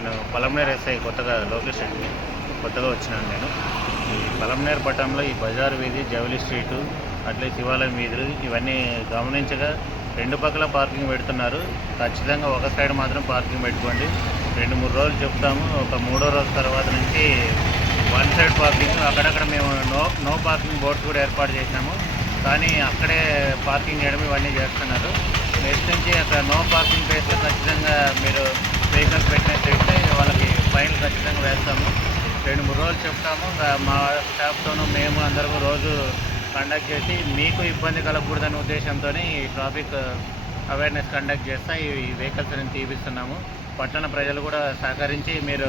నేను పలమనేరు ఎస్ఐ కొత్తగా లొకేషన్కి కొత్తగా వచ్చినాను నేను. ఈ పలమనేరు పట్టణంలో ఈ బజార్ వీధి, జవలి స్ట్రీటు, అట్లే శివాలయం వీధులు ఇవన్నీ గమనించగా 2 పక్కల పార్కింగ్ పెడుతున్నారు. ఖచ్చితంగా ఒక సైడ్ మాత్రం పార్కింగ్ పెట్టుకోండి. 2-3 రోజులు చెప్తాము. ఒక 3వ రోజు తర్వాత నుంచి వన్ సైడ్ పార్కింగ్. అక్కడక్కడ మేము నో పార్కింగ్ బోర్డ్స్ కూడా ఏర్పాటు చేసినాము. కానీ అక్కడే పార్కింగ్ చేయడం ఇవన్నీ చేస్తున్నారు. నెక్స్ట్ నుంచి అక్కడ నో పార్కింగ్ ప్లేస్లో ఖచ్చితంగా మీరు వెహికల్స్ పెట్టినట్టయితే వాళ్ళకి ఫైన్ ఖచ్చితంగా వేస్తాము. 2-3 రోజులు చెప్తాము. మా స్టాఫ్తోనూ మేము అందరూ రోజు కండక్ట్ చేసి మీకు ఇబ్బంది కలగకూడదనే ఉద్దేశంతో ఈ ట్రాఫిక్ అవేర్నెస్ కండక్ట్ చేస్తా ఈ వెహికల్స్ అనేది తీపిస్తున్నాము. పట్టణ ప్రజలు కూడా సహకరించి మీరు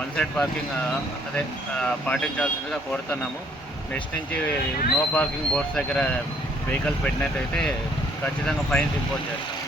వన్ సైడ్ పార్కింగ్ పాటించాల్సిందిగా కోరుతున్నాము. నెక్స్ట్ నుంచి నో పార్కింగ్ బోర్డ్స్ దగ్గర వెహికల్స్ పెట్టినట్టయితే ఖచ్చితంగా ఫైన్స్ ఇంపోజ్ చేస్తాం.